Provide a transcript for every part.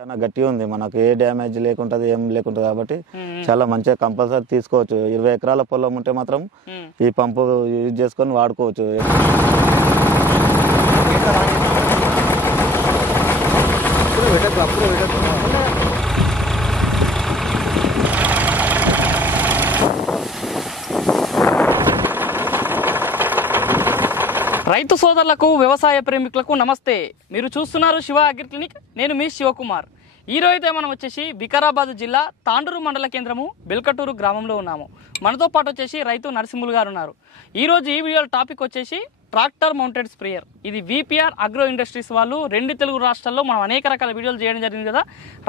చాలా గట్టిగా ఉంది, మనకు ఏ డ్యామేజ్ లేకుంటది, ఏం లేకుంటది కాబట్టి చాలా మంచిగా కంపల్సరీ తీసుకోవచ్చు. 20 ఎకరాల పొలం ఉంటే మాత్రం ఈ పంపు యూజ్ చేసుకొని వాడుకోవచ్చు. రైతు సోదరులకు వ్యవసాయ ప్రేమికులకు నమస్తే. మీరు చూస్తున్నారు శివ అగ్రి క్లినిక్. నేను మీ శివకుమార్. ఈరోజు అయితే మనం వచ్చేసి వికారాబాద్ జిల్లా తాండూరు మండల కేంద్రము బెల్కటూరు గ్రామంలో ఉన్నాము. మనతో పాటు వచ్చేసి రైతు నరసింహులు గారు ఉన్నారు. ఈరోజు ఈ వీడియో టాపిక్ వచ్చేసి ట్రాక్టర్ మౌంటెడ్ స్ప్రేయర్. ఇది విపిఆర్ అగ్రో ఇండస్ట్రీస్ వాళ్ళు 2 తెలుగు రాష్ట్రాల్లో మనం అనేక రకాల వీడియోలు చేయడం జరిగింది కదా.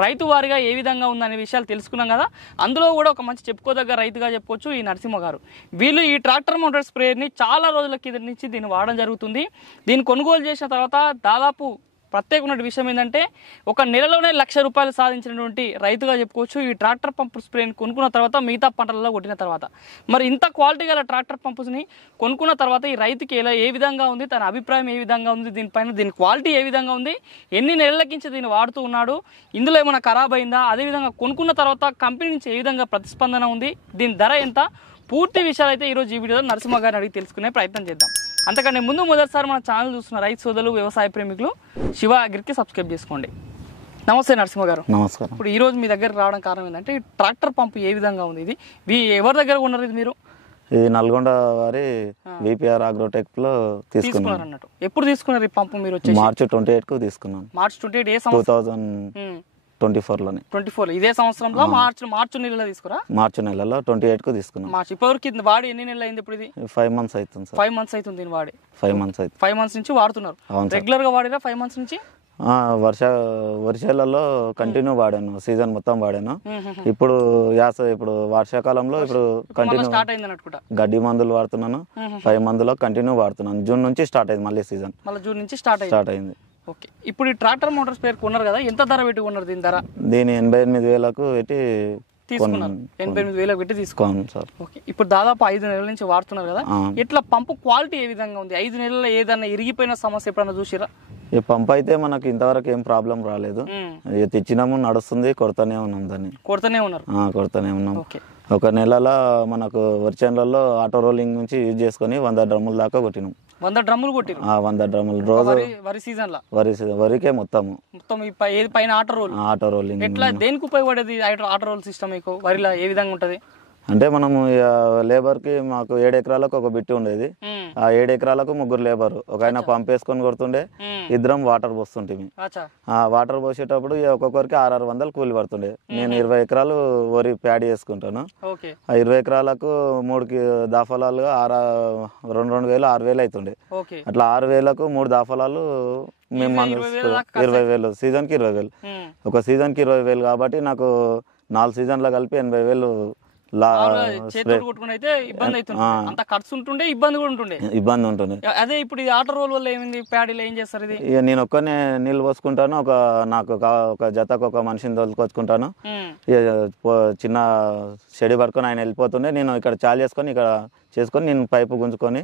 రైతు వారిగా ఏ విధంగా ఉందనే విషయాలు తెలుసుకున్నాం కదా. అందులో కూడా ఒక మంచి చెప్పుకోదగ్గ రైతుగా చెప్పుకోవచ్చు ఈ నరసింహ గారు. వీళ్ళు ఈ ట్రాక్టర్ మౌంటెడ్ స్ప్రేయర్ని చాలా రోజుల కింద నుంచి దీన్ని వాడడం జరుగుతుంది. దీన్ని కొనుగోలు చేసిన తర్వాత దాదాపు ప్రత్యేకమైన విషయం ఏంటంటే ఒక నెలలోనే ₹1,00,000 సాధించినటువంటి రైతుగా చెప్పుకోవచ్చు. ఈ ట్రాక్టర్ పంపు స్ప్రేని కొనుక్కున్న తర్వాత మిగతా పంటలలో కొట్టిన తర్వాత మరి ఇంత క్వాలిటీ గల ట్రాక్టర్ పంపుని కొనుక్కున్న తర్వాత ఈ రైతుకి ఏ విధంగా ఉంది, తన అభిప్రాయం ఏ విధంగా ఉంది, దీని క్వాలిటీ ఏ విధంగా ఉంది, ఎన్ని నెలలకించి దీన్ని వాడుతూ ఉన్నాడు, ఇందులో ఏమైనా ఖరాబ్ అయిందా, అదేవిధంగా కొనుక్కున్న తర్వాత కంపెనీ నుంచి ఏ విధంగా ప్రతిస్పందన ఉంది, దీని ధర ఎంత, పూర్తి విషయాలు అయితే ఈరోజు ఈ వీడియోలో నరసింహ గారిని అడిగి తెలుసుకునే ప్రయత్నం చేద్దాం. అంతకంటే ముందు మొదటిసారి మన ఛానల్ చూస్తున్న రైతు సోదరులు వ్యవసాయ ప్రేమికులు శివ అగ్రికి సబ్స్క్రైబ్ చేసుకోండి. నమస్తే నరసింహ గారు. నమస్కారం. ఇప్పుడు ఈ రోజు మీ దగ్గర రావడం కారణం ఏంటంటే ఈ ట్రాక్టర్ పంపు ఏ విధంగా ఉంది, ఇది ఎవరి దగ్గర ఉన్నారు, ఇది మీరు ఇది నల్గొండ వారి విపిఆర్ అగ్రోటెక్ లో తీసుకున్నారు అన్నట్టు. ఎప్పుడు తీసుకున్నారు ఈ పంపు మీరు? వచ్చి మార్చి 28కు తీసుకున్నాను. మార్చి 28 ఏ సంవత్సరం? 2024 ఇదే సంవత్సరంలో మార్చి నెలలో తీసుకురా? మార్చి నెలలో 28కు తీసుకున్నాను. మార్చి ఇప్పటివరకు వాడి ఎన్ని నెలలు అయింది? ఇప్పుడు ఇది 5 months అవుతుంది సార్. 5 months అవుతుంది దీన్ని వాడి. 5 months అవుతుంది. 5 months నుంచి వాడుతున్నారు. రెగ్యులర్ గా వాడిరా 5 months నుంచి? వర్షాలలో కంటిన్యూ వాడాను, సీజన్ మొత్తం వాడాను. ఇప్పుడు ఇప్పుడు వర్షాకాలంలో ఇప్పుడు కంటిన్యూ స్టార్ట్ అయింది అనుకుంటా. గడ్డి మందులు వాడుతున్నాను. 5 మందులో కంటిన్యూ వాడుతున్నాను. జూన్ నుంచి స్టార్ట్ అయింది మళ్ళీ సీజన్. మళ్ళీ జూన్ నుంచి స్టార్ట్ అయింది. ఓకే. ఇప్పుడు ఈ ట్రాక్టర్ మోటార్ స్పేర్ కొన్నారు కదా, ఎంత ధర పెట్టి కొన్నారు దీని ధర? దీని 88,000కు పెట్టి తీసుకున్నారు. 88,000 పెట్టి తీసుకోండి సార్. ఓకే. ఇప్పుడు దాదాపు 5 నెలల నుంచి వాడుతున్నారు కదా, ఇట్లా పంపు క్వాలిటీ ఏ విధంగా ఉంది? 5 నెలల్లో ఏదన్నా ఇరిగిపోయిన సమస్య ఎప్పుడన్నా చూసిరా? ఈ పంప్ అయితే మనకి ఇంతవరకు ఏం ప్రాబ్లం రాలేదు. తెచ్చినాము, నడుస్తుంది, కొడతానే ఉన్నాం దాన్ని. కొడతానే ఉన్నాం. ఒక నెలలో మనకు వర్షాలలో ఆటో రోలింగ్ నుంచి యూజ్ చేసుకుని 100 డ్రమ్ముల దాకా కొట్టినాం. 100 డ్రమ్ములు కొట్టిరు? 100 డ్రమ్ములు రోజు. వరి సీజన్ వరికే మొత్తం పైన ఆటో రోలింగ్. ఎట్లా దేనికి ఉపయోగపడేది ఆటో రోల్ సిస్టమ్ మీకు? వరిలో ఏ విధంగా ఉంటది అంటే మనము లేబర్ కి మాకు 7 ఎకరాలకు ఒక బిట్టి ఉండేది. ఆ 7 ఎకరాలకు 3 లేబర్, ఒక ఆయన పంప్ వేసుకొని కొడుతుండే, ఇద్దరం వాటర్ పోస్తుంటే. ఆ వాటర్ పోసేటప్పుడు ఒక్కొక్కరికి 600 కూలి పడుతుండే. నేను 20 ఎకరాలు వరి ప్యాడ్ చేసుకుంటాను. ఆ 20 ఎకరాలకు 3 దాఫలాలుగా 2,000 6,000 అవుతుండే. అట్లా 6,000కు 3 దాఫలాలు మేము 20,000 సీజన్ కి 20,000. ఒక సీజన్ కి 20,000 కాబట్టి నాకు 4 సీజన్లు కలిపి 80,000 ఇబ్బంది ఉంటుండే. అదే ఇప్పుడు ఆటో రోల్ వల్ల ఏమైంది? ప్యాడీలో ఏం చేస్తారు? ఇది నేను ఒక్కనే నీళ్ళు పోసుకుంటాను, నాకు ఒక జతకు ఒక మనిషిని తోలుకొచ్చుకుంటాను. చిన్న షెడి పడుకొని ఆయన వెళ్ళిపోతుండే, నేను ఇక్కడ చాలు చేసుకొని ఇక్కడ చేసుకొని నేను పైపు గుంజుకొని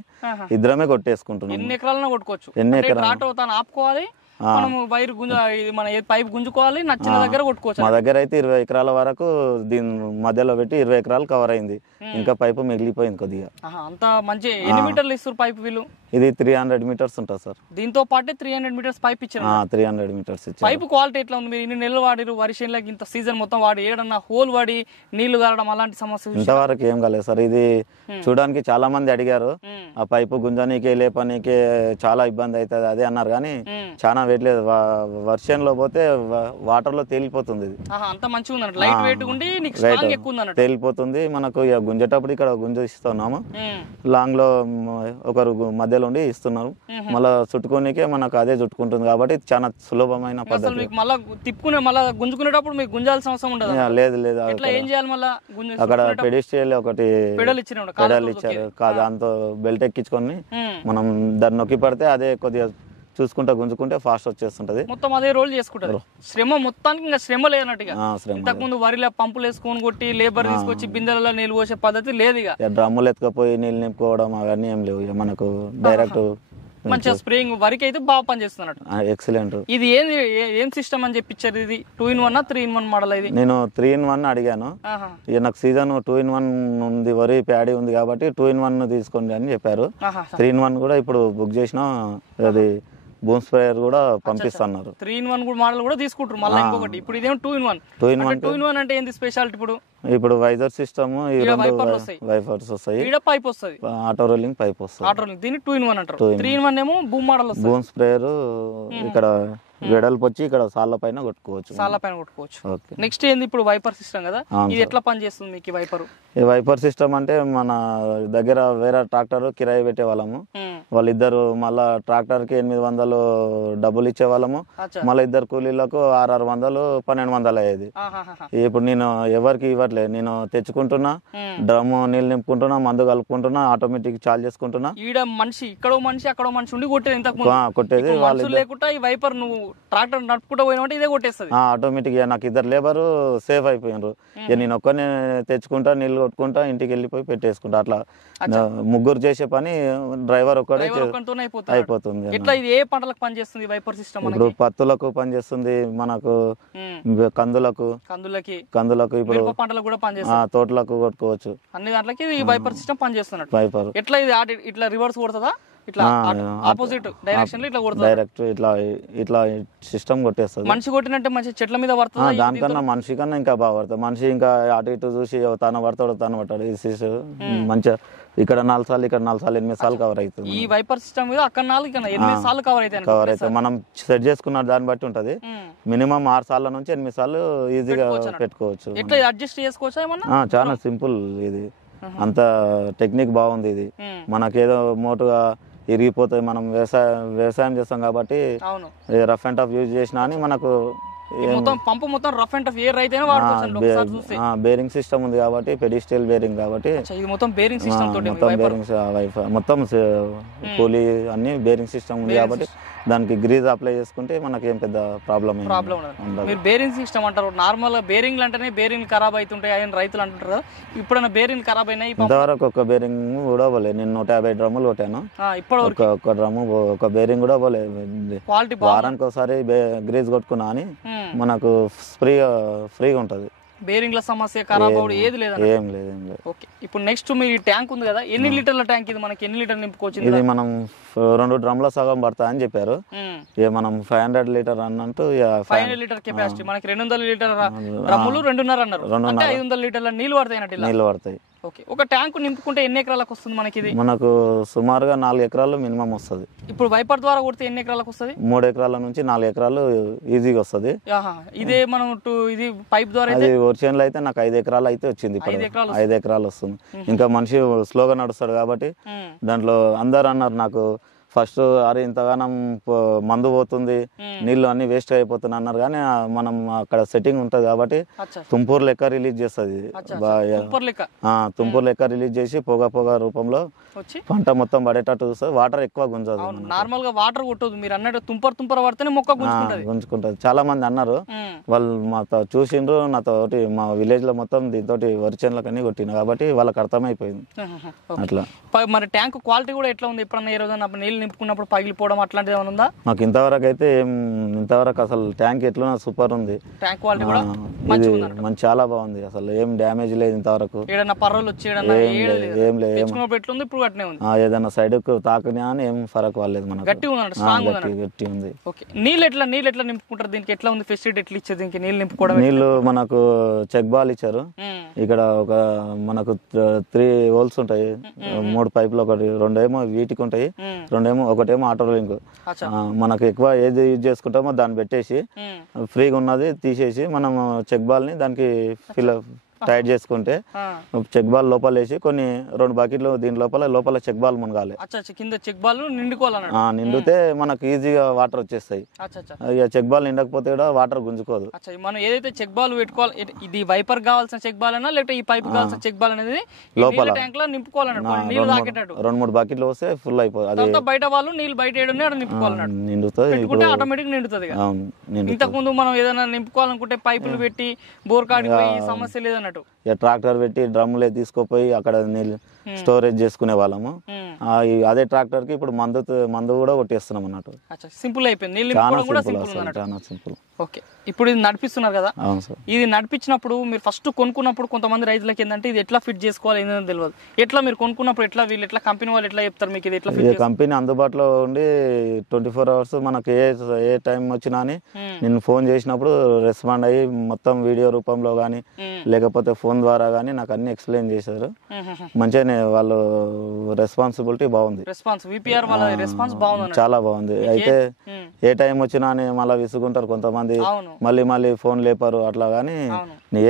ఇద్దరమే కొట్టేసుకుంటున్నాను. ఎన్ని ఎకరాలన్నా కొట్టుకోవచ్చు. ఎన్ని ఎకరాలు ఆపుకోవాలి, వైర్ మన పైప్ గుంజుకోవాలి, నచ్చిన దగ్గర కొట్టుకోవచ్చు. మా దగ్గర అయితే 20 ఎకరాల వరకు దీని మధ్యలో పెట్టి 20 ఎకరాలు కవర్ అయింది. ఇంకా పైపు మిగిలిపోయింది కొద్దిగా. అంత మంచి. ఎన్ని మీటర్లు ఇస్తారు పైపు వీళ్ళు? ఇది 300 మీటర్స్ ఉంటుంది సార్. దీంతో పాటు 300 మీటర్స్ పైప్ ఇచ్చారు. 300 మీటర్స్ ఇచ్చారు. పైపు క్వాలిటీ ఎట్లా ఉంది? మీరు ఇన్ని నెలలు వాడిరు, వర్షంలోకి ఇంత సీజన్ మొత్తం వాడి ఏడన్నా హోల్ వాడి నీళ్లు గారడం అలాంటి సమస్య ఇంతవరకు ఏం కాలేదు సార్. ఇది చూడడానికి చాలా మంది అడిగారు, ఆ పైపు గుంజనీకే లేపనీకే చాలా ఇబ్బంది అవుతుంది అదే అన్నారు, కానీ చాలా వెయిట్ లేదు. వర్షంలో పోతే వాటర్ లో తేలిపోతుంది. ఇది అంత మంచిగా ఉంది, లైట్ వెయిట్ ఉండి స్ట్రాంగ్ ఎక్కువ ఉంది, తేలిపోతుంది. మనకు గుంజేటప్పుడు ఇక్కడ గుంజిస్తున్నాము, లాంగ్ లో ఒకరు మధ్యలో ఉండి ఇస్తున్నారు, మళ్ళీ చుట్టుకోనికే మనకు అదే చుట్టుకుంటుంది కాబట్టి చాలా సులభమైన పద్ధతి. మళ్ళీ తిప్పుకునే మళ్ళీ గుంజుకునేటప్పుడు మీకు గుంజాల్సిన అవసరం ఉండదు. లేదు. ఏం చేయాలి మళ్ళీ? అక్కడ పెడిస్ట్రియల్ ఒకటి పెడల్ ఇచ్చారు, దాంతో బెల్ట్ ఎక్కించుకొని మనం దాన్ని నొక్కి పడితే అదే కొద్దిగా చూసుకుంటా గుంజుకుంటే ఫాస్ట్ వచ్చేస్తుంటది. మొత్తం అదే రోల్ చేసుకుంటారు. శ్రమ మొత్తానికి ఇంకా శ్రమ లేదన్నట్టుగా. ఇంతకు ముందు వరిలో పంపులు వేసుకొని కొట్టి లేబర్ తీసుకొచ్చి బిందెలలో నీళ్ళు పోసే పద్ధతి లేదు. ఇక డ్రమ్ములు ఎత్తుకపోయి నీళ్ళు నింపుకోవడం అవన్నీ ఏం లేవు. మనకు డైరెక్ట్ మంచిగా స్ప్రేయింగ్ వరకు అయితే బాగా పనిచేస్తున్నట్టు. ఎక్సలెంట్. ఇది ఏం సిస్టమ్ అని చెప్పించారు? ఇది 2-in-1 3-in-1 మోడల్? ఇది నేను 3-in-1 అడిగాను. ఇక నాకు సీజన్ 2-in-1 ఉంది, వరి ప్యాడీ ఉంది కాబట్టి 2-in-1 తీసుకోండి అని చెప్పారు. 3-in-1 కూడా ఇప్పుడు బుక్ చేసిన, అది బూమ్ స్ప్రేయర్ కూడా పంపిస్తున్నారు. 3-in-1 కూడా మోడల్ కూడా తీసుకుంటారు మళ్ళీ ఇంకొకటి. ఇప్పుడు ఇదేమో 2-in-1 అంటే ఏంది స్పెషాలిటీ? ఇప్పుడు వైజర్ సిస్టమ్, వైపర్స్ వస్తాయి, పైప్ వస్తుంది, ఆటో రోలింగ్ పైప్ వస్తుంది. దీన్ని 2-in-1 అంటారు. 3-in-1 ఏమో బూమ్ మోడల్ వస్తుంది. బూమ్ స్ప్రేయర్ ఇక్కడ వెడల్పు వచ్చి ఇక్కడ సాళ్ళ పైన కొట్టుకోవచ్చు. నెక్స్ట్ ఏంది ఇప్పుడు వైపర్ సిస్టమ్ కదా, ఇది ఎట్లా పనిచేస్తుంది మీకు వైపర్? ఈ వైపర్ సిస్టమ్ అంటే మన దగ్గర వేరే ట్రాక్టర్ కిరాయి పెట్టే వాళ్ళము, వాళ్ళిద్దరు మళ్ళా ట్రాక్టర్ కి 800 డబ్బులు ఇచ్చే వాళ్ళము, మళ్ళీ ఇద్దరు కూలీలకు 600 1200 అయ్యేది. ఇప్పుడు నేను ఎవరికి ఇవ్వట్లేదు, నేను తెచ్చుకుంటున్నా, డ్రమ్ము నీళ్ళు నింపుకుంటున్నా, మందు కలుపుకుంటున్నా, ఆటోమేటిక్ చార్జ్ చేసుకుంటున్నా. ఈడ మనిషి ఇక్కడో మనిషి అక్కడో మనిషి ఉండి కొట్టేది, కొట్టేది వాళ్ళు లేకుండా ఈ వైపర్ నువ్వు ట్రాక్టర్ నడుపుకుంటూ పోయినా ఇదే కొట్టేస్తుంది ఆటోమేటిక్. నాకు ఇద్దరు లేబరు సేఫ్ అయిపోయినారు. నేను ఒక్కనే తెచ్చుకుంటా, నీళ్ళు కొట్టుకుంటా, ఇంటికి వెళ్ళిపోయి పెట్టేసుకుంటా. అట్లా ముగ్గురు చేసే పని డ్రైవర్ ఒక్కడే అయిపోతుంది. ఇట్లా ఇది ఏ పంటలకు పనిచేస్తుంది వైపర్ సిస్టమ్? ఇప్పుడు పత్తులకు పనిచేస్తుంది, మనకు కందులకు ఇప్పుడు పంటలకు కూడా పనిచేస్తుంది, తోటలకు కొట్టుకోవచ్చు, అన్ని దాంట్లకి ఈ వైపర్ సిస్టమ్ పనిచేస్తున్నట్టు. వైపర్ ఎట్లా ఇది ఇట్లా రివర్స్ కొడుతుందా? ఇట్లా ఆపోజిట్ డైరెక్షన్ లో ఇట్లా కొడుతుంది, డైరెక్ట్ ఇట్లా సిస్టమ్ కొట్టేస్తుంది. మనిషి కొట్టినట్టే మంచి చెట్ల మీద పడుతుంది. దానికన్నా మనిషి కన్నా ఇంకా బాగా పడుతుంది. మనిషి ఇంకా అటు ఇటు చూసి తన పడతాడు. ఇది మంచిగా ఇక్కడ 4 సార్లు, ఇక్కడ 4 సార్లు, 8 సార్లు కవర్ అవుతుంది. ఈ వైపర్ సిస్టమ్ మీద అక్కడ 4 8 సార్లు కవర్ అయితే మనం సెట్ చేసుకున్న దాన్ని బట్టి ఉంటది. మినిమం 6 సార్ల నుంచి 8 సార్లు ఈజీగా పెట్టుకోవచ్చు. ఎట్లా అడ్జస్ట్ చేసుకోవచ్చా ఏమన్నా? చాలా సింపుల్ ఇది, అంత టెక్నిక్ బాగుంది. ఇది మనకేదో మోటుగా ఇరిగిపోతుంది. మనం వ్యవసాయం చేస్తాం కాబట్టి రఫ్ అండ్ టఫ్ యూజ్ చేసినా అని మనకు పంపు మొత్తం రఫ్ అండ్ టఫ్ ఏ రైతైనా వాడుకోవచ్చు. బేరింగ్ సిస్టమ్ ఉంది కాబట్టి, పెడిస్టల్ బేరింగ్ కాబట్టి మొత్తం బేరింగ్ సిస్టమ్ మొత్తం కూలీ అన్ని బేరింగ్ సిస్టమ్ ఉంది కాబట్టి దానికి గ్రీజ్ అప్లై చేసుకుంటే మనకి ఏం పెద్ద ప్రాబ్లం ఉండదు. మీరు బేరింగ్ సిస్టమ్ అంటారు, నార్మల్ బేరింగ్ అంటేనే బేరింగ్ ఖరాబ్ అవుతుంటాయి అని రైతులు అంటుంటారు కదా, ఇప్పుడైనా బేరింగ్ ఖరాబ్ అయినాయి? ఇంతవరకు ఒక బేరింగ్ కూడా పోలేదు. నేను 150 డ్రమ్ములు కొట్టాను, ఒక డ్రమ్ము ఒక బేరింగ్ కూడా పోలేదు. వారానికి ఒకసారి గ్రీజ్ కొట్టుకున్నా అని మనకు ఫ్రీగా ఉంటది. బేరింగ్ ల సమస్య ఖరాబ్ అవడం ఏది లేదు. ఏం లేదు. ఓకే, ఇప్పుడు నెక్స్ట్ మీ ట్యాంక్ ఉంది కదా, ఎన్ని లీటర్ల ట్యాంక్ ఇది? మనకి ఎన్ని లీటర్ నింపుకోవచ్చు? ఇది మనం 2 డ్రమ్ల సగం పడతా అని చెప్పారు. ఇక మనం 500 లీటర్ అన్నట్టు 500 లీటర్ కెపాసిటీ, మనకి 200 లీటర్ డ్రమ్ములు 2.5 అన్నారు, అంటే 500 లీటర్ల నీళ్లు పడతాయి. ఓకే, ఒక ట్యాంక్ నింపుకుంటే ఎన్ని ఎకరాలకు వస్తుంది మనకి? ఇది మనకు సుమారుగా 4 ఎకరాలు మినిమం వస్తుంది. ఇప్పుడు వైపర్ ద్వారా కొడితే ఎన్ని ఎకరాలకు వస్తుంది? 3 ఎకరాల నుంచి 4 ఎకరాలు ఈజీగా వస్తుంది. ఇదే మనం ఇది పైప్ ద్వారా ఒరిజినల్ అయితే నాకు 5 ఎకరాలు అయితే వచ్చింది. 5 ఎకరాలు వస్తుంది. ఇంకా మనిషి స్లోగా నడుస్తాడు కాబట్టి దాంట్లో అందరు అన్నారు నాకు ఫస్ట్, అరే ఇంతగానం మందు పోతుంది, నీళ్లు అన్ని వేస్ట్ అయిపోతున్నాయి అన్నారు. కానీ మనం అక్కడ సెట్టింగ్ ఉంటది కాబట్టి తుంపూరు లెక్క రిలీజ్ చేస్తుంది. తుంపూరు లెక్క రిలీజ్ చేసి పొగ రూపంలో పంట మొత్తం పడేటట్టు చూస్తుంది. వాటర్ ఎక్కువ గుంజదు. నార్మల్ గా వాటర్ కొట్టదు, మీరు అన్నట్టు తుంపర పడితేనే మొక్క గుంజుకుంటది. చాలా మంది అన్నారు, వాళ్ళు మాతో చూసిండ్రు, నాతో మా విలేజ్ లో మొత్తం దీంతో వరి చేనులకన్నీ కొట్టిన కాబట్టి వాళ్ళకి అర్థమైపోయింది. అట్లా మరి ట్యాంక్ క్వాలిటీ కూడా ఎట్లా ఉంది? ఎప్పుడన్నా ఏ రోజు నీళ్ళు నింపుకున్నప్పుడు పగిలిపోవడం అట్లాంటిది ఏమైనా ఉందా? మాకు ఇంతవరకు అయితే ఇంతవరకు అసలు ట్యాంక్ ఎట్లా సూపర్ ఉంది. ట్యాంక్ క్వాలిటీ కూడా మంచి చాలా బాగుంది. అసలు ఏం డ్యామేజ్ లేదు ఇంతవరకు. ఏదైనా పర్వాలు వచ్చి ఏం లేదు. ఏదైనా సైడ్ కు తాకినా అని ఏం ఫరక్ వాళ్ళలేదు. మనకు గట్టి ఉంది. నీళ్ళు ఎట్లా నింపుకుంటారు? దీనికి ఎట్లా ఉంది ఫెసిలిటీ? ఎట్లా ఇచ్చారు దీనికి నీళ్ళు నింపుకోవడం? నీళ్లు మనకు చెక్ బాల్ ఇచ్చారు. ఇక్కడ ఒక మనకు 3 హోల్స్ ఉంటాయి, 3 పైపులు, ఒకటి 2 ఏమో వీటికి ఉంటాయి, 2 ఏమో ఒకటేమో ఆటో లింక్. మనకు ఎక్కువ ఏది యూజ్ చేసుకుంటామో దాన్ని పెట్టేసి ఫ్రీగా ఉన్నది తీసేసి మనం చెక్ బాల్ ని దానికి టైట్ చేసుకుంటే చెక్ బాల్ లోపల వేసి కొన్ని 2 బకెట్లు దీని లోపల చెక్ బాల్ మునగాలి. కింద చెక్ బాల్ నిండితే మనకు ఈజీగా వాటర్ వచ్చేస్తాయి. ఇక చెక్ బాల్ నిండకపోతే కూడా వాటర్ గుంజుకోదు. మనం ఏదైతే చెక్ బాల్ పెట్టుకోవాలి, ఇది వైపర్ కావాల్సిన చెక్ బాల్ అయినా లేకపోతే ఈ పైప్ కావాల్సిన చెక్ బాల్ అనేది లోపల ట్యాంక్ లో నింపుకోవాలన్నట్టు, నీళ్ళు తాకేటట్టు 2-3 బకెట్లు వస్తే ఫుల్ అయిపోతుంది. బయట వాళ్ళు నీళ్ళు బయట నింపుకోవాలన్నట్టు, నిండుతుంది, ఆటోమేటిక్ నిండుతుంది. ఇంతకు ముందు మనం ఏదైనా నింపుకోవాలనుకుంటే పైపులు పెట్టి బోర్ కాడికి పోయి సమస్య లేదన్నట్టు. ట్రాక్టర్ పెట్టి డ్రమ్ములే తీసుకుపోయి అక్కడ స్టోరేజ్ చేసుకునే వాళ్ళము. అదే ట్రాక్టర్ కి ఇప్పుడు మందు కూడా కొట్టేస్తున్నాం అన్నట్టు. సింపుల్ అయిపోయింది, చాలా సింపుల్. ఓకే, ఇప్పుడు ఇది నడిపిస్తున్నారు కదా, అవును సార్. ఇది నడిపించినప్పుడు మీరు ఫస్ట్ కొనుక్కున్నప్పుడు కొంతమంది రైతులకి ఏంటంటే ఇది ఎట్లా ఫిట్ చేసుకోవాలి ఏంటో తెలియదు. ఎట్లా మీరు కొనుక్కున్నప్పుడు ఎట్లా వీళ్ళు ఎట్లా కంపెనీ వాళ్ళు ఎట్లా చెప్తారు మీకు ఇది ఎట్లా ఫిట్? కంపెనీ అందుబాటులో ఉండి 24 hours మనకి ఏ టైం వచ్చినా అని నేను ఫోన్ చేసినప్పుడు రెస్పాండ్ అయ్యి మొత్తం వీడియో రూపంలో కానీ లేకపోతే ఫోన్ ద్వారా కానీ నాకు అన్ని ఎక్స్ప్లెయిన్ చేశారు. మంచిగానే వాళ్ళు రెస్పాన్సిబిలిటీ బాగుంది. చాలా బాగుంది. అయితే ఏ టైం వచ్చినా అని మళ్ళీ విసుగుంటారు కొంతమంది, మళ్ళీ ఫోన్ లేపారు అట్లా. గానీ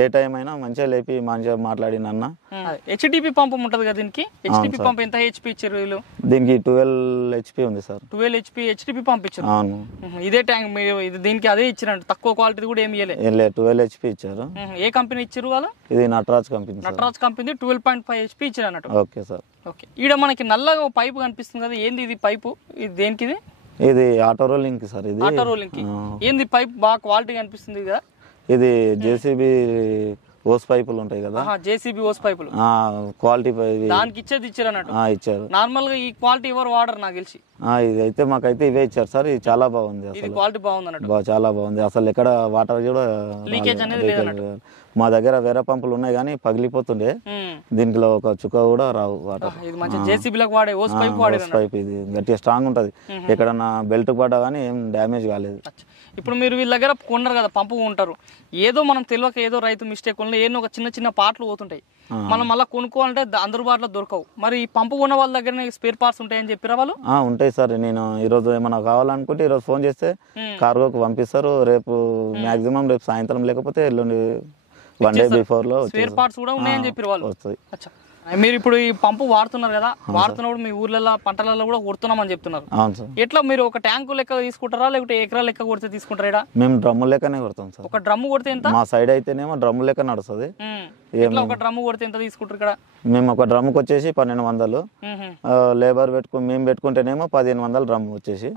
ఏ టైం అయినా మంచిగా లేపి మంచిగా మాట్లాడిన. హెచ్డిపి పంప్ ఉంటది కదా దీనికి, హెచ్డిపి పంప్ ఎంత హెచ్పి ఇచ్చారు వీళ్ళు? దీనికి 12 HP ఉంది సార్. 12 HP హెచ్డిపి పంప్ ఇచ్చారు. అవును, ఇదే ట్యాంక్ దీనికి అదే ఇచ్చారంట, తక్కువ క్వాలిటీ కూడా ఏమి ఇవ్వలేదు. 12 HP ఇచ్చారు. ఏ కంపెనీ ఇచ్చారు వాళ్ళు? ఇది Nataraj company. Nataraj company 12.5 HP ఇచ్చారు అన్నట్టు. Okay sir. ఓకే, ఈడ మనకి నల్లగా పైపు కనిపిస్తుంది కదా, ఏంది ఇది పైపు? ఇది దేనికి? ఇది ఆటో రోలింగ్ సార్. ఇది ఆటో రోలింగ్ కి ఏంది పైప్ బాగా క్వాలిటీ కనిపిస్తుంది కదా. ఇది జేసీబీ ఓస్ పైపులు ఉంటాయి కదా, జేసీబీ ఓస్ పైపులు క్వాలిటీ దానికి ఇచ్చారు అన్నట్టు. ఇచ్చారు. నార్మల్ గా ఈ క్వాలిటీ ఎవరు వాడరు నాకు తెలిసి. ఇది అయితే మాకైతే ఇవే ఇచ్చారు సార్. ఇది చాలా బాగుంది, అసలు క్వాలిటీ బాగుంది అన్నట్టు. చాలా బాగుంది. అసలు ఎక్కడ వాటర్ కూడా లీకేజ్ అనేది లేదు. మా దగ్గర వేరే పంపులు ఉన్నాయి కానీ పగిలిపోతుండే, దీంట్లో ఒక చుక్క కూడా రావు వాటర్. పైప్ ఇది గట్టిగా స్ట్రాంగ్ ఉంటది, ఎక్కడన్నా బెల్ట్ పడ్డా కానీ ఏం డ్యామేజ్ కాలేదు. ఇప్పుడు మీరు వీళ్ళ దగ్గర కొన్నారు కదా, పంపు ఉంటారు, ఏదో మనం తెలియక ఏదో రైతు మిస్టేక్ వల్ల ఏదో ఒక చిన్న పార్ట్లు పోతుంటాయి, మనం మళ్ళీ కొనుక్కోవాలంటే అందుబాటులో దొరకవు. మరి ఈ పంపు కొన్న వాళ్ళ దగ్గర స్పేర్ పార్ట్స్ ఉంటాయని చెప్పిరా వాళ్ళు? ఉంటాయి సార్. నేను ఈరోజు ఏమైనా కావాలనుకుంటే ఈరోజు ఫోన్ చేస్తే కార్గోకి పంపిస్తారు. రేపు మాక్సిమం రేపు సాయంత్రం లేకపోతే ఎల్లుండి 1 day before లో స్పేర్ పార్ట్స్ కూడా ఉన్నాయని చెప్పారు వాళ్ళు. మీరు ఇప్పుడు ఈ పంపు వాడుతున్నారు కదా, వాడుతున్నప్పుడు మీ ఊర్లలో పంటలలో కూడా కొడుతున్నామని చెప్తున్నారు. ఎట్లా మీరు ఒక ట్యాంకు లెక్క తీసుకుంటారా లేకపోతే ఎకరా లెక్క కొడితే తీసుకుంటారా? మేము డ్రమ్ము లెక్కనే కొడతాం సార్. ఒక డ్రమ్ము కొడితే ఎంత? మా సైడ్ అయితేనేమో డ్రమ్ము లెక్క నడుస్తుంది. ఒక డ్రమ్ము కొడితే ఎంత తీసుకుంటారు ఇక్కడ? మేము ఒక డ్రమ్కి వచ్చేసి 1200, లేబర్ మేము పెట్టుకుంటేనేమో 1500 డ్రమ్ వచ్చేసి.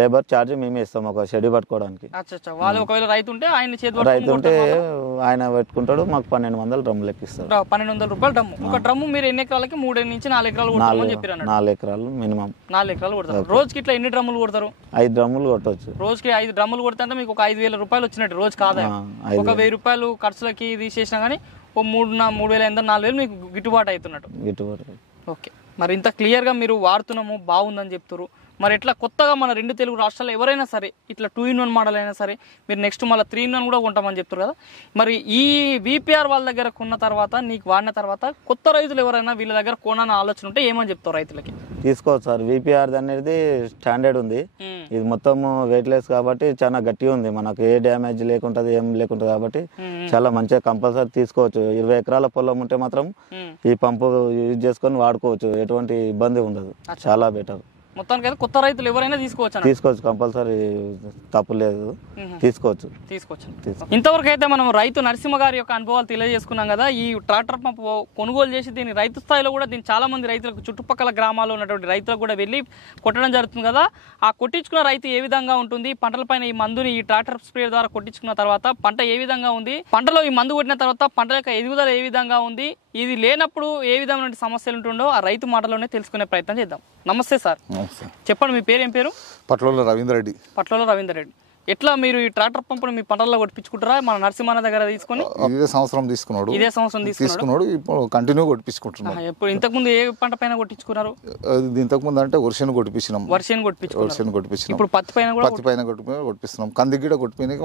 లేబర్ ఛార్జ్ మేమే ఇస్తాం ఒక షెడ్ పట్టుకోవడానికి. ఒకవేళ రైతు ఉంటే ఆయన పెట్టుకుంటాడు, మాకు 1200 డ్రమ్ లెక్క ఇస్తారు. 1200 రూపాయలు డ్రమ్ము. ఒక డ్రమ్ము మీరు ఎన్ని ఎకరాలకి? 3 నుంచి 4 ఎకరాలు కొడతామని చెప్పారు. 4 ఎకరాలు మినిమం. 4 ఎకరాలు కొడతారు. రోజుకి ఇట్లా ఎన్ని డ్రమ్ములు కొడతారు? 5 డ్రమ్ములు కొట్టవచ్చు. రోజుకి 5 డ్రమ్ములు కొడితే మీకు ఒక 5000 రూపాయలు వచ్చినట్టు రోజు కాదా? ఒక 1000 రూపాయలు ఖర్చులకి తీసేసినా కానీ ఓ 3,500 4000 మీకు గిట్టుబాటు అవుతున్నట్టు. ఓకే, మరి ఇంత క్లియర్గా మీరు వాడుతున్నాము బాగుందని చెప్తారు. మరి ఎట్లా కొత్తగా మన 2 తెలుగు రాష్ట్రాల్లో ఎవరైనా సరే ఇట్లా 2-in-1 మోడల్ అయినా సరే మీరు నెక్స్ట్ మళ్ళీ 3-in-1 కూడా కొంటామని చెప్తారు కదా, మరి ఈ VPR వాళ్ళ దగ్గర కొన్న తర్వాత నీకు వాడిన తర్వాత కొత్త రైతులు ఎవరైనా వీళ్ళ దగ్గర కొనాలని ఆలోచన ఉంటే ఏమని చెప్తారు రైతులకి? తీసుకోవచ్చు సార్. VPR అనేది స్టాండర్డ్ ఉంది. ఇది మొత్తం వెయిట్ లెస్ కాబట్టి చాలా గట్టిగా ఉంది, మనకు ఏ డ్యామేజ్ లేకుంటది ఏం లేకుంటది కాబట్టి చాలా మంచిగా కంపల్సరీ తీసుకోవచ్చు. 20 ఎకరాల పొలం ఉంటే మాత్రం ఈ పంపు యూజ్ చేసుకొని వాడుకోవచ్చు, ఎటువంటి ఇబ్బంది ఉండదు, చాలా బెటర్. మొత్తానికి అయితే కొత్త రైతులు ఎవరైనా తీసుకోవచ్చు, కంపల్సరీ తప్పు లేదు, తీసుకోవచ్చు. ఇంతవరకు అయితే మనం రైతు నరసింహ గారి యొక్క అనుభవాలు తెలియజేసుకున్నాం కదా. ఈ ట్రాక్టర్ పంపు కొనుగోలు చేసి దీన్ని రైతు స్థాయిలో కూడా దీన్ని చాలా మంది రైతులకు చుట్టుపక్కల గ్రామాల్లో ఉన్నటువంటి రైతులకు కూడా వెళ్ళి కొట్టడం జరుగుతుంది కదా. ఆ కొట్టించుకున్న రైతు ఏ విధంగా ఉంటుంది, పంటలపైన ఈ మందుని ఈ ట్రాక్టర్ స్ప్రే ద్వారా కొట్టించుకున్న తర్వాత పంట ఏ విధంగా ఉంది, పంటలో ఈ మందు కొట్టిన తర్వాత పంట యొక్క ఎదుగుదల ఏ విధంగా ఉంది, ఇది లేనప్పుడు ఏ విధమైన సమస్యలు ఉంటుండో ఆ రైతు మాటలోనే తెలుసుకునే ప్రయత్నం చేద్దాం. నమస్తే సార్. చెప్పండి, మీ పేరు ఏం పేరు? పట్లోల రవీందర్ రెడ్డి. పట్లోల రవీందర్ రెడ్డి. ఎట్లా మీరు ఈ ట్రాక్టర్ పంపును మీ పంటల్లో కొట్టించుకుంటారా? మన నరసింహ దగ్గర తీసుకొని ఇదే సంవత్సరం తీసుకున్నాడు. ఇప్పుడు కంటిన్యూ కొట్టించుకుంటున్నాం. ఇప్పుడు ఇంతకు ముందు ఏ పంట పైన కొట్టించుకున్నారు? ఇంతకు ముందు అంటే వర్షం కొట్టించినాం. ఇప్పుడు పత్తి పైన కొట్టిస్తున్నాం. కంది గిట కొట్టిపోయి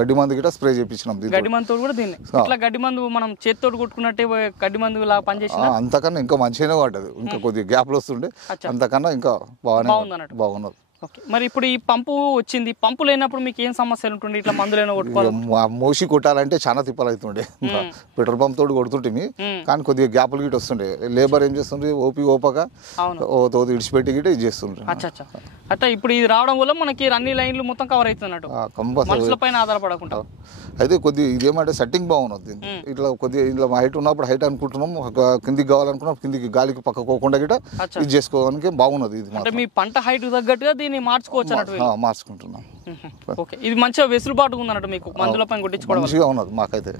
గడ్డి మందు గిట స్ప్రే చేయించినాం. గడ్డి మందు కూడా దీన్ని ఇట్లా గడ్డి మందు మనం చేతితో కొట్టుకున్నట్టే గడ్డి మందు ఇలా పనిచేసి అంతకన్నా ఇంకా మంచిగానే పడ్డది. ఇంకా కొద్దిగా గ్యాప్లు వస్తుండే, అంతకన్నా ఇంకా బాగున్నది. మరి ఇప్పుడు ఈ పంపు వచ్చింది, పంపు లేనప్పుడు మీకు ఏం సమస్యలు ఉంటుండే? ఇట్లా మందులైనా కొట్టుకోవాలి, మోసి కొట్టాలంటే చాలా తిప్పలు అవుతుండే. పెట్రోల్ పంప్ తోటి కొడుతుంటే కానీ కొద్దిగా గ్యాప్లు గిట్ వస్తుండే. లేబర్ ఏం చేస్తుండే, ఓపక ఇడిచిపెట్టి గిట ఇది చేస్తుండే. అట్లా ఇప్పుడు ఇది రావడం వల్ల మనకి అన్ని లైన్లు మొత్తం కవర్ అవుతున్నట్టు, మనుషుల పైన ఆధారపడకుండా. అయితే కొద్దిగా ఇదేమంటే సెట్టింగ్ బాగున్నది. ఇట్లా కొద్దిగా ఇట్లా హైట్ ఉన్నప్పుడు హైట్ అనుకుంటున్నాం, కిందికి కావాలనుకున్నాం కిందికి గాలికి పక్కకోకుండా గిట ఇది చేసుకోవడానికి బాగున్నది. ఇది మీ పంట హైట్ తగ్గట్టుగా దీన్ని మార్చుకోవచ్చు అన్నట్టు. మార్చుకుంటున్నాం. ఇది మంచిగా వెసులుబాటుగా ఉందన్నట్టు మీకు మందుల పైన కొట్టించుకోవడం మంచిగా ఉన్నది మాకైతే.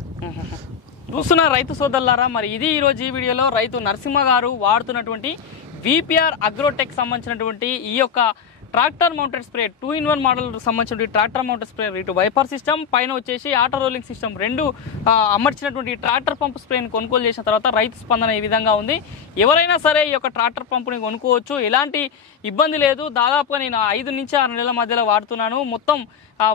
చూస్తున్న రైతు సోదరులారా, మరి ఇది ఈరోజు ఈ వీడియోలో రైతు నరసింహ గారు వాడుతున్నటువంటి VPR అగ్రోటెక్ సంబంధించినటువంటి ఈ యొక్క tractor mounted spray 2-in-1 model సంబంధించిన ట్రాక్టర్ మౌంటెడ్ స్ప్రే, ఇటు వైపర్ సిస్టమ్ పైన వచ్చేసి ఆటో రోలింగ్ సిస్టమ్ రెండు అమర్చినటువంటి ట్రాక్టర్ పంప్ స్ప్రేని కొనుగోలు చేసిన తర్వాత రైతు స్పందన ఈ విధంగా ఉంది. ఎవరైనా సరే ఈ యొక్క ట్రాక్టర్ పంపుని కొనుక్కోవచ్చు, ఎలాంటి ఇబ్బంది లేదు. దాదాపుగా నేను 5 నుంచి 6 నెలల మధ్యలో వాడుతున్నాను. మొత్తం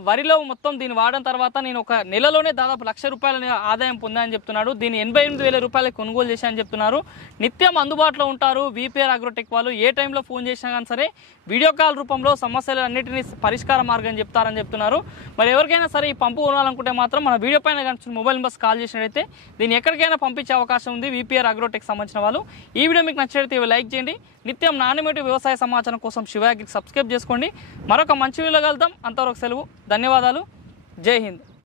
వరిలో మొత్తం దీన్ని వాడిన తర్వాత నేను ఒక నెలలోనే దాదాపు ₹1,00,000 ఆదాయం పొందానని చెప్తున్నాడు. దీన్ని 88,000 రూపాయలకు కొనుగోలు చేశానని చెప్తున్నారు. నిత్యం అందుబాటులో ఉంటారు VPR అగ్రోటెక్ వాళ్ళు. ఏ టైంలో ఫోన్ చేసినా కానీ సరే వీడియో కాల్ రూపంలో సమస్యలన్నింటినీ పరిష్కార మార్గం చెప్తారని చెప్తున్నారు. మరి ఎవరికైనా సరే ఈ పంపు కొనాలనుకుంటే మాత్రం మన వీడియో పైన కనిపిస్తున్న మొబైల్ నెంబర్స్ కాల్ చేసినట్టయితే దీన్ని ఎక్కడికైనా పంపించే అవకాశం ఉంది VPR అగ్రోటెక్ సంబంధించిన వాళ్ళు. ఈ వీడియో మీకు నచ్చినట్లయితే లైక్ చేయండి. నిత్యం నాణ్యమైన వ్యవసాయ సమాచారం కోసం శివ అగ్రికి సబ్స్క్రైబ్ చేసుకోండి. మరొక మంచి వీడియోలో కలుద్దాం. అంతవరకు సెలవు. ధన్యవాదాలు. జై హింద్.